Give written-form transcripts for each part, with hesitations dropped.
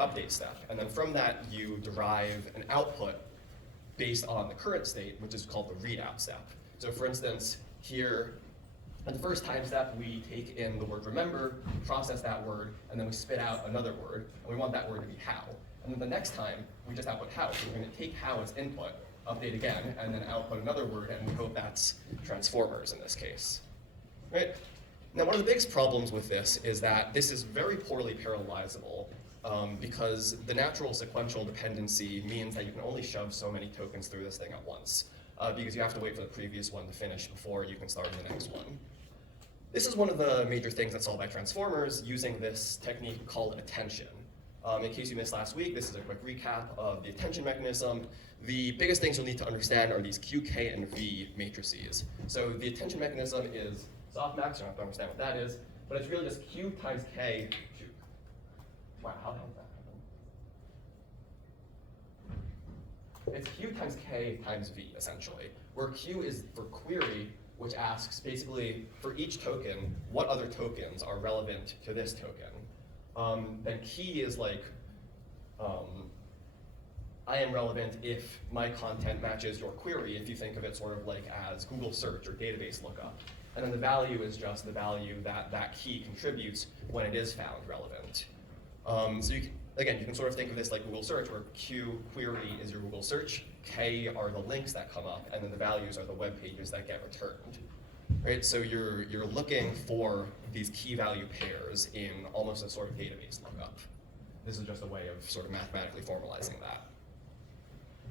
update step. And then from that, you derive an output based on the current state, which is called the readout step. So for instance, here, at the first time step, we take in the word remember, process that word, and then we spit out another word, and we want that word to be how. And then the next time, we just output how. So we're going to take how as input, update again, and then output another word, and we hope that's transformers in this case. Right? Now, one of the biggest problems with this is that this is very poorly parallelizable because the natural sequential dependency means that you can only shove so many tokens through this thing at once because you have to wait for the previous one to finish before you can start the next one. This is one of the major things that's solved by transformers using this technique called attention. In case you missed last week, this is a quick recap of the attention mechanism. The biggest things you'll need to understand are these Q, K, and V matrices. So the attention mechanism is softmax, you don't have to understand what that is, but it's really just Q times K. Wow, how the hell did that happen? It's Q times K times V, essentially, where Q is for query, which asks basically for each token, what other tokens are relevant to this token. Then key is like, I am relevant if my content matches your query, if you think of it sort of like as Google search or database lookup. And then the value is just the value that that key contributes when it is found relevant. So you can sort of think of this like Google search, where Q query is your Google search, K are the links that come up, and then the values are the web pages that get returned. Right? So you're looking for these key value pairs in almost a sort of database lookup. This is just a way of sort of mathematically formalizing that.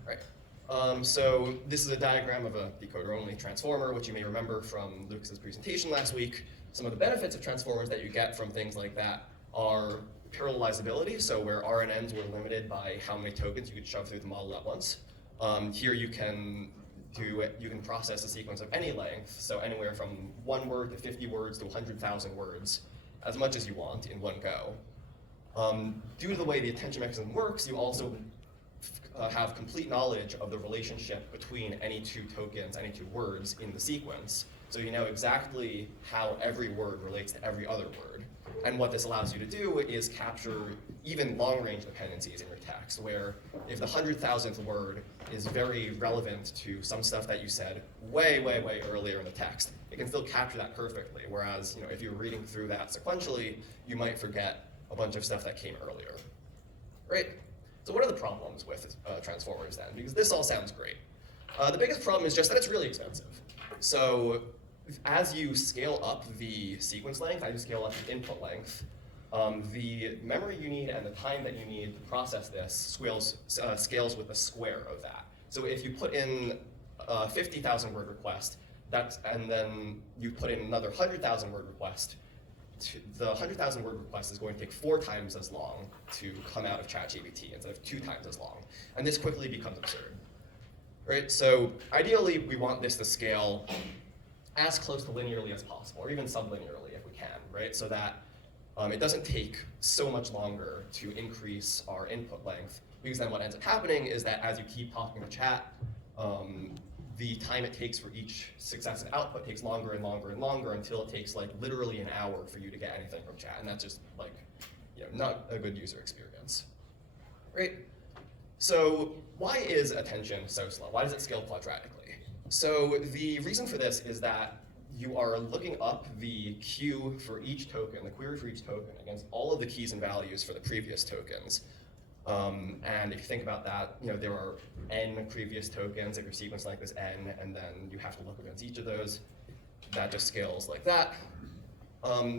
Right. So this is a diagram of a decoder-only transformer, which you may remember from Lucas's presentation last week. Some of the benefits of transformers that you get from things like that are parallelizability, so where RNNs were limited by how many tokens you could shove through the model at once. Here you can process a sequence of any length, so anywhere from 1 word to 50 words to 100,000 words, as much as you want in one go. Due to the way the attention mechanism works, you also have complete knowledge of the relationship between any two tokens, any two words in the sequence. So you know exactly how every word relates to every other word. And what this allows you to do is capture even long-range dependencies in your text, where if the 100,000th word is very relevant to some stuff that you said way, way, way earlier in the text, it can still capture that perfectly. Whereas, if you're reading through that sequentially, you might forget a bunch of stuff that came earlier. Right? So what are the problems with transformers then? Because this all sounds great. The biggest problem is just that it's really expensive. So as you scale up the sequence length, as you scale up the input length, the memory you need and the time that you need to process this scales with the square of that. So if you put in a 50,000 word request, and then you put in another 100,000 word request, the 100,000 word request is going to take 4 times as long to come out of ChatGPT instead of 2 times as long. And this quickly becomes absurd. Right? So ideally, we want this to scale as close to linearly as possible, or even sublinearly if we can, right? So that it doesn't take so much longer to increase our input length, because then what ends up happening is that as you keep talking to chat, the time it takes for each successive output takes longer and longer and longer until it takes like literally an hour for you to get anything from chat, and that's just like, not a good user experience, right? So why is attention so slow? Why does it scale quadratically? So the reason for this is that you are looking up the queue for each token, the query for each token, against all of the keys and values for the previous tokens. And if you think about that, there are n previous tokens. If your sequence length is n, and then you have to look against each of those, that just scales like that.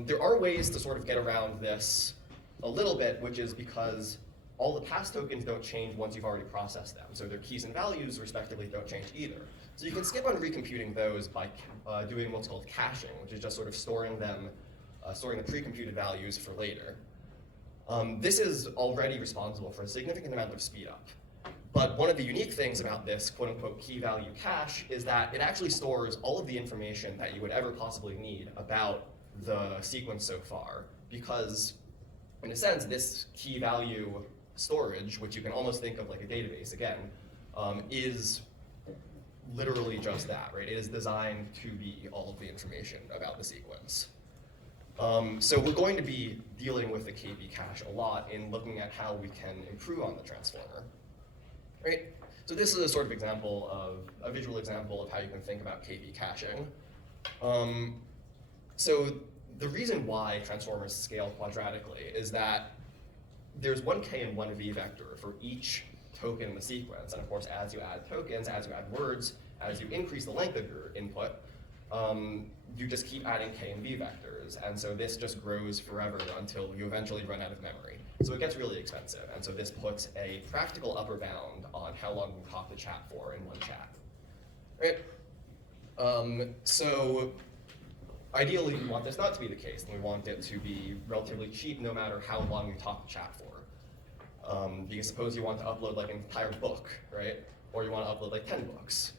There are ways to sort of get around this a little bit, which is because all the past tokens don't change once you've already processed them. So their keys and values, respectively, don't change either. So you can skip on recomputing those by doing what's called caching, which is just sort of storing the pre-computed values for later. This is already responsible for a significant amount of speed up. But one of the unique things about this quote-unquote key value cache is that it actually stores all of the information that you would ever possibly need about the sequence so far, because in a sense, this key value storage, which you can almost think of like a database again, is literally just that, right? It is designed to be all of the information about the sequence. So we're going to be dealing with the KB cache a lot in looking at how we can improve on the transformer, right? So this is a sort of example of, a visual example of how you can think about KB caching. So the reason why transformers scale quadratically is that there's one k and one v vector for each token in the sequence. And of course, as you add tokens, as you add words, as you increase the length of your input, you just keep adding k and v vectors. And so this just grows forever until you eventually run out of memory. So it gets really expensive. And so this puts a practical upper bound on how long you can talk to chat for in one chat, right? So ideally, we want this not to be the case, and we want it to be relatively cheap no matter how long you talk to chat for. Because suppose you want to upload like an entire book, right? Or you want to upload like 10 books.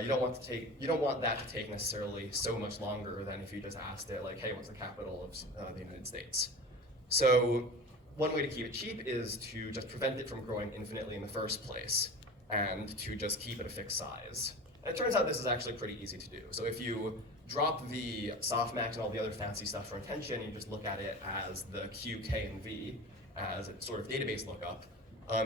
You don't want that to take necessarily so much longer than if you just asked it like, hey, what's the capital of the United States? So one way to keep it cheap is to just prevent it from growing infinitely in the first place, and to just keep it a fixed size. And it turns out this is actually pretty easy to do. So if you drop the softmax and all the other fancy stuff for intention, you just look at it as the Q, K, and V as a sort of database lookup,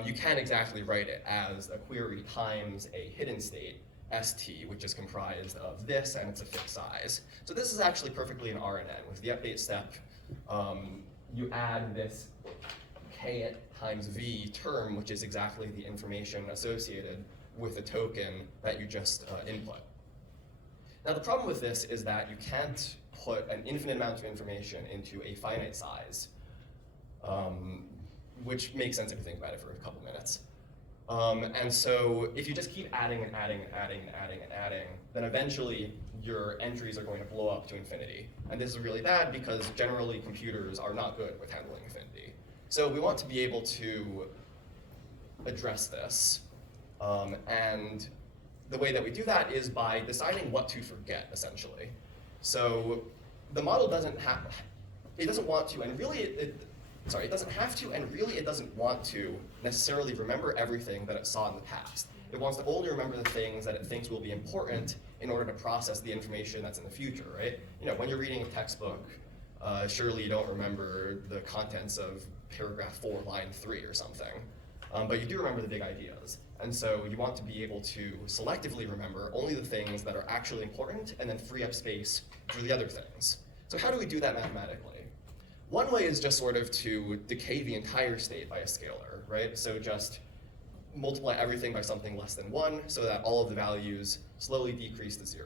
you can exactly write it as a query times a hidden state, ST, which is comprised of this, and it's a fixed size. So this is actually perfectly an RNN. With the update step, you add this K times V term, which is exactly the information associated with the token that you just input. Now the problem with this is that you can't put an infinite amount of information into a finite size, which makes sense if you think about it for a couple minutes. And so if you just keep adding and adding and adding and adding and adding, then eventually your entries are going to blow up to infinity. And this is really bad because generally computers are not good with handling infinity. So we want to be able to address this. And the way that we do that is by deciding what to forget, essentially. So the model doesn't have, it doesn't want to, and really it doesn't have to, and really it doesn't want to necessarily remember everything that it saw in the past. It wants to only remember the things that it thinks will be important in order to process the information that's in the future, right? You know, when you're reading a textbook, surely you don't remember the contents of paragraph 4, line 3 or something. But you do remember the big ideas. And so you want to be able to selectively remember only the things that are actually important and then free up space for the other things. So how do we do that mathematically? One way is just sort of to decay the entire state by a scalar, right? So just multiply everything by something less than 1 so that all of the values slowly decrease to 0.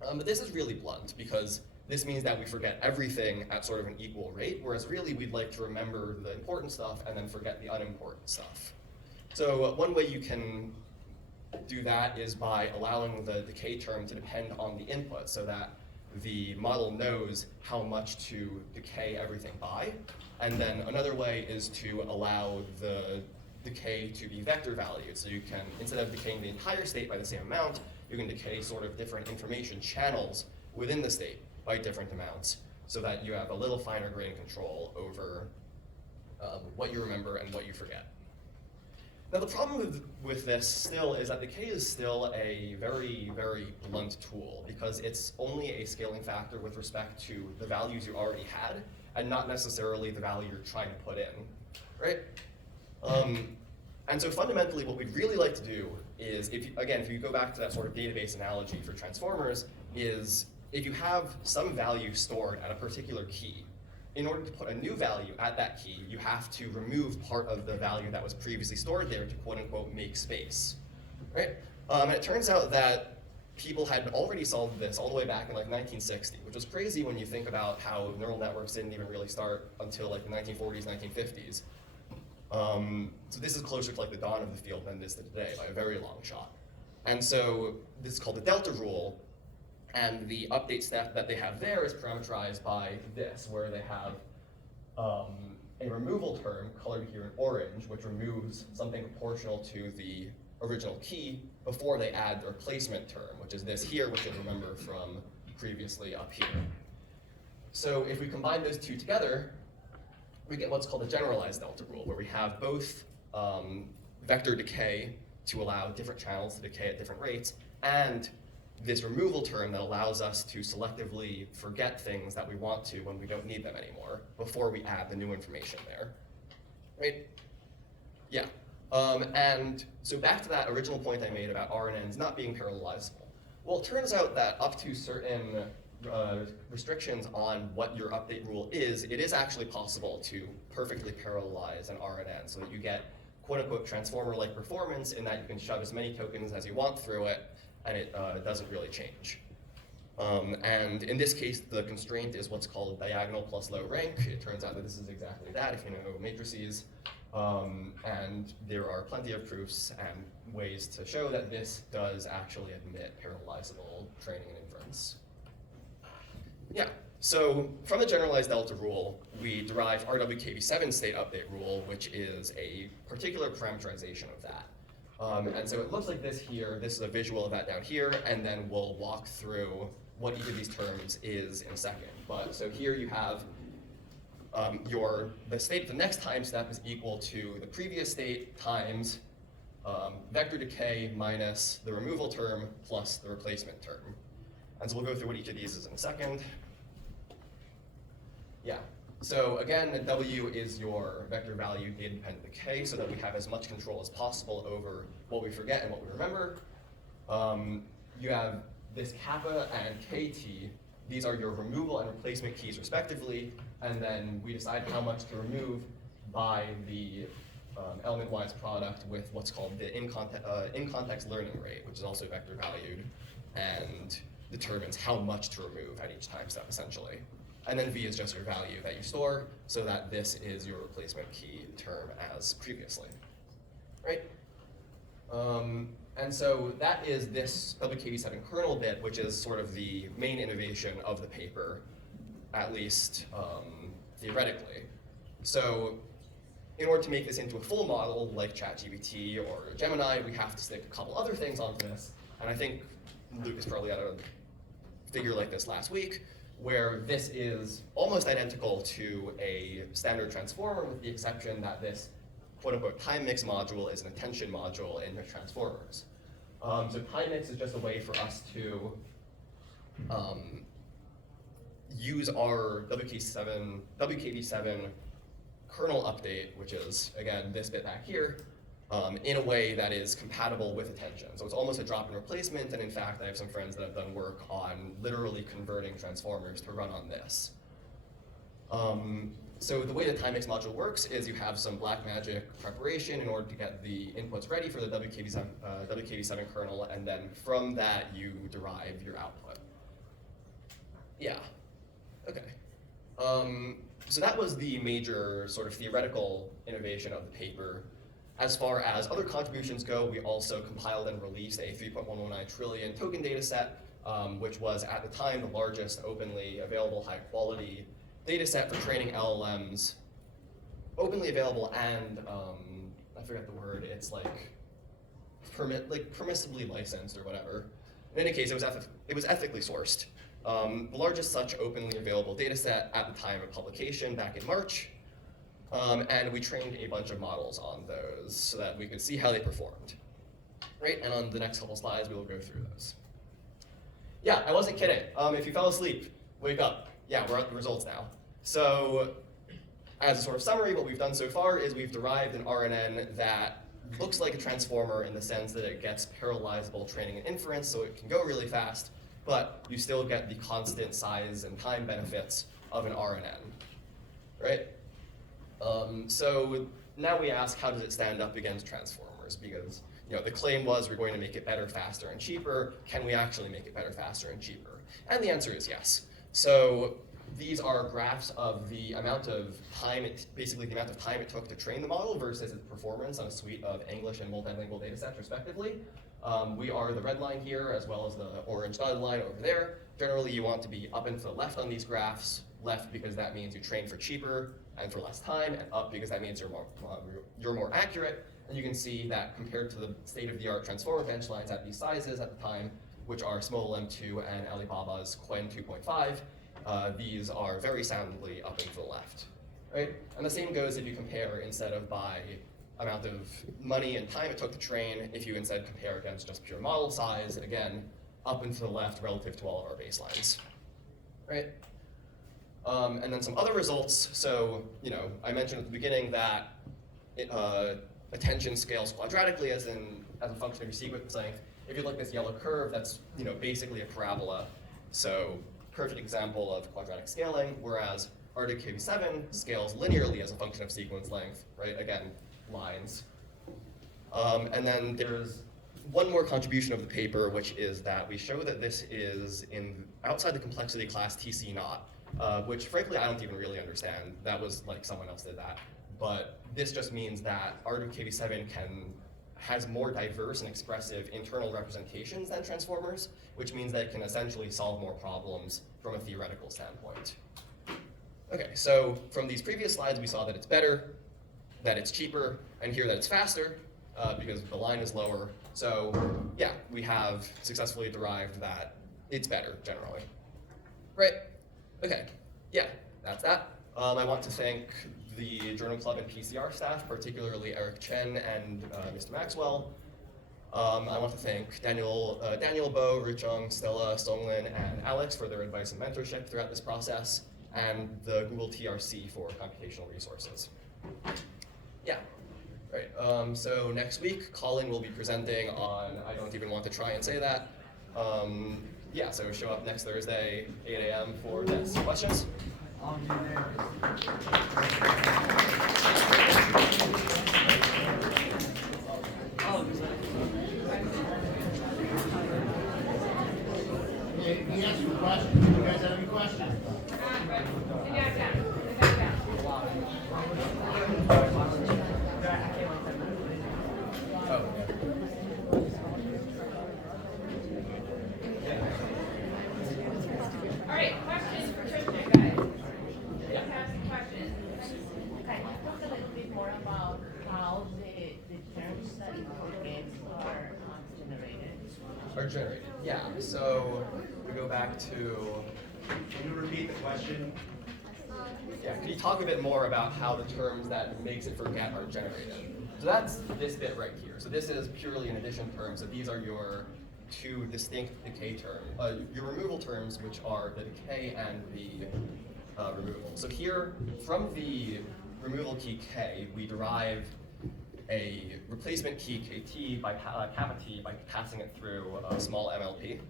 But this is really blunt because this means that we forget everything at sort of an equal rate, whereas really we'd like to remember the important stuff and then forget the unimportant stuff. So one way you can do that is by allowing the decay term to depend on the input so that the model knows how much to decay everything by. And then another way is to allow the decay to be vector valued. So you can, instead of decaying the entire state by the same amount, you can decay sort of different information channels within the state by different amounts so that you have a little finer grain control over what you remember and what you forget. Now the problem with this still is that decay is still a very, very blunt tool because it's only a scaling factor with respect to the values you already had and not necessarily the value you're trying to put in, right? And so fundamentally what we'd really like to do is, if you go back to that sort of database analogy for transformers, is if you have some value stored at a particular key, in order to put a new value at that key, you have to remove part of the value that was previously stored there to quote unquote make space, right? And it turns out that people had already solved this all the way back in like 1960, which was crazy when you think about how neural networks didn't even really start until like the 1940s, 1950s. So this is closer to like the dawn of the field than it is to today by a very long shot. And so this is called the delta rule. And the update step that they have there is parameterized by this, where they have a removal term colored here in orange, which removes something proportional to the original key before they add the replacement term, which is this here, which you'll remember from previously up here. So if we combine those two together, we get what's called a generalized delta rule, where we have both vector decay to allow different channels to decay at different rates, and this removal term that allows us to selectively forget things that we want to when we don't need them anymore before we add the new information there, right? Yeah, and so back to that original point I made about RNNs not being parallelizable. Well, it turns out that up to certain restrictions on what your update rule is, it is actually possible to perfectly parallelize an RNN so that you get quote-unquote transformer-like performance in that you can shove as many tokens as you want through it, and it doesn't really change. And in this case, the constraint is what's called diagonal plus low rank. It turns out that this is exactly that if you know matrices. And there are plenty of proofs and ways to show that this does actually admit parallelizable training and inference. Yeah, so from the generalized delta rule, we derive RWKV7 state update rule, which is a particular parameterization of that. And so it looks like this here. This is a visual of that down here, and then we'll walk through what each of these terms is in a second. But so here you have the state, the next time step is equal to the previous state times vector decay minus the removal term plus the replacement term. And so we'll go through what each of these is in a second. Yeah, so again, W is your vector value data-dependent decay so that we have as much control as possible over what we forget and what we remember. You have this kappa and KT. These are your removal and replacement keys respectively, and then we decide how much to remove by the element-wise product with what's called the in-context learning rate, which is also vector valued, and determines how much to remove at each time step, essentially. And then V is just your value that you store, so that this is your replacement key term as previously, right? And so that is this WKV7 kernel bit, which is sort of the main innovation of the paper, at least theoretically. So in order to make this into a full model, like ChatGPT or Gemini, we have to stick a couple other things onto this. And I think Lucas probably had a figure like this last week, where this is almost identical to a standard transformer, with the exception that this quote-unquote time mix module is an attention module in the transformers. So time mix is just a way for us to use our WKV7 kernel update, which is, again, this bit back here, in a way that is compatible with attention. So it's almost a drop-in replacement, and in fact, I have some friends that have done work on literally converting transformers to run on this. So the way the time mix module works is you have some black magic preparation in order to get the inputs ready for the WKV7 kernel, and then from that you derive your output. Yeah, okay. So that was the major sort of theoretical innovation of the paper. As far as other contributions go, we also compiled and released a 3.119 trillion token data set, which was at the time the largest openly available high quality data set for training LLMs, openly available and, I forget the word, it's like permissibly licensed or whatever. In any case, it was ethically sourced. The largest such openly available data set at the time of publication back in March. And we trained a bunch of models on those so that we could see how they performed. Right, and on the next couple slides, we will go through those. Yeah, I wasn't kidding. If you fell asleep, wake up. Yeah, we're at the results now. So as a sort of summary, what we've done so far is we've derived an RNN that looks like a transformer in the sense that it gets parallelizable training and inference, so it can go really fast, but you still get the constant size and time benefits of an RNN, right? So now we ask, how does it stand up against transformers? Because the claim was we're going to make it better, faster, and cheaper. Can we actually make it better, faster, and cheaper? And the answer is yes. So these are graphs of the amount of time, basically the amount of time it took to train the model versus its performance on a suite of English and multilingual data sets, respectively. We are the red line here, as well as the orange dotted line over there. Generally, you want to be up and to the left on these graphs. Left because that means you train for cheaper and for less time, and up because that means you're more accurate. And you can see that compared to the state-of-the-art transformer bench lines at these sizes at the time, which are Small M2 and Alibaba's Quen 2.5, these are very soundly up and to the left, right? And the same goes if you compare instead of by amount of money and time it took to train, if you instead compare against just pure model size, again, up and to the left relative to all of our baselines, right? And then some other results. So, I mentioned at the beginning that attention scales quadratically as a function of your sequence length. If you look at this yellow curve, that's basically a parabola. So perfect example of quadratic scaling, whereas RDKV7 scales linearly as a function of sequence length, right? Again, lines. And then there's one more contribution of the paper, which is that we show that this is outside the complexity class TC naught, which frankly I don't even really understand. That was like someone else did that. But this just means that RDKV7 has more diverse and expressive internal representations than transformers, which means that it can essentially solve more problems from a theoretical standpoint. Okay, so from these previous slides, we saw that it's better, that it's cheaper, and here that it's faster, because the line is lower. So yeah, we have successfully derived that it's better generally. Right, okay, yeah, that's that. I want to thank the Journal Club and PCR staff, particularly Eric Chen and Mr. Maxwell. I want to thank Daniel Bo, Richung, Stella, Songlin, and Alex for their advice and mentorship throughout this process, and the Google TRC for computational resources. Yeah, right. So next week, Colin will be presenting on, I don't even want to try and say that. Yeah, so show up next Thursday, 8 a.m. for this. Questions? I'll be there. He asked for questions. Do you guys have any questions? Oh, yeah. All right, questions for Tristan, guys. Yeah. Have some questions. Can you talk a little bit more about how the terms that you forget are generated? Yeah, so we go back to, Can you repeat the question? yeah, can you talk a bit more about how the terms that makes it forget are generated? So that's this bit right here. So this is purely an addition term. So these are your two distinct decay terms, your removal terms, which are the decay and the removal. So here, from the removal key k, we derive a replacement key kt by kappa t by passing it through a small MLP,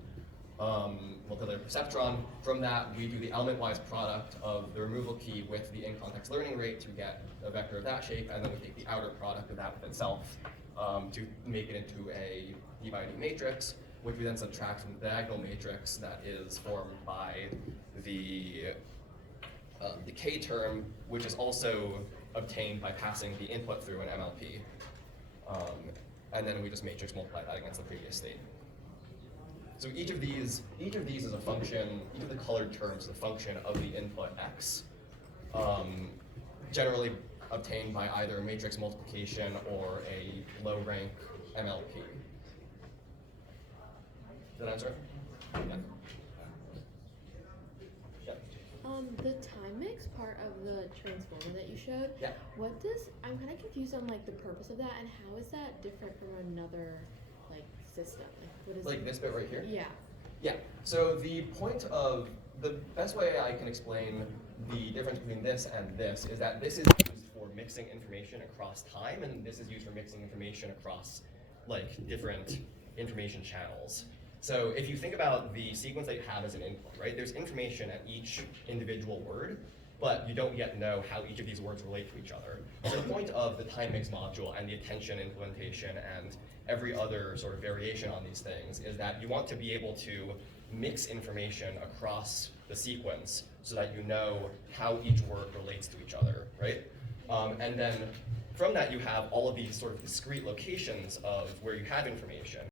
multilayer perceptron. From that, we do the element-wise product of the removal key with the in-context learning rate to get a vector of that shape, and then we take the outer product of that with itself to make it into a d by d matrix, which we then subtract from the diagonal matrix that is formed by the decay term, which is also obtained by passing the input through an MLP. And then we just matrix multiply that against the previous state. So each of these is a function, each of the colored terms is a function of the input x, generally obtained by either matrix multiplication or a low rank MLP. Did that answer? Yeah. Yeah. The time mix part of the transformer that you showed. Yeah. I'm kind of confused on like the purpose of that and how is that different from another like system? Like what is Like this bit right here? Yeah. Yeah. So the best way I can explain the difference between this and this is that this is used for mixing information across time, and this is used for mixing information across like different information channels. So if you think about the sequence that you have as an input, right? There's information at each individual word, but you don't yet know how each of these words relate to each other. So the point of the time mix module and the attention implementation and every other sort of variation on these things is that you want to be able to mix information across the sequence so that you know how each word relates to each other, right? And then from that you have all of these sort of discrete locations of where you have information.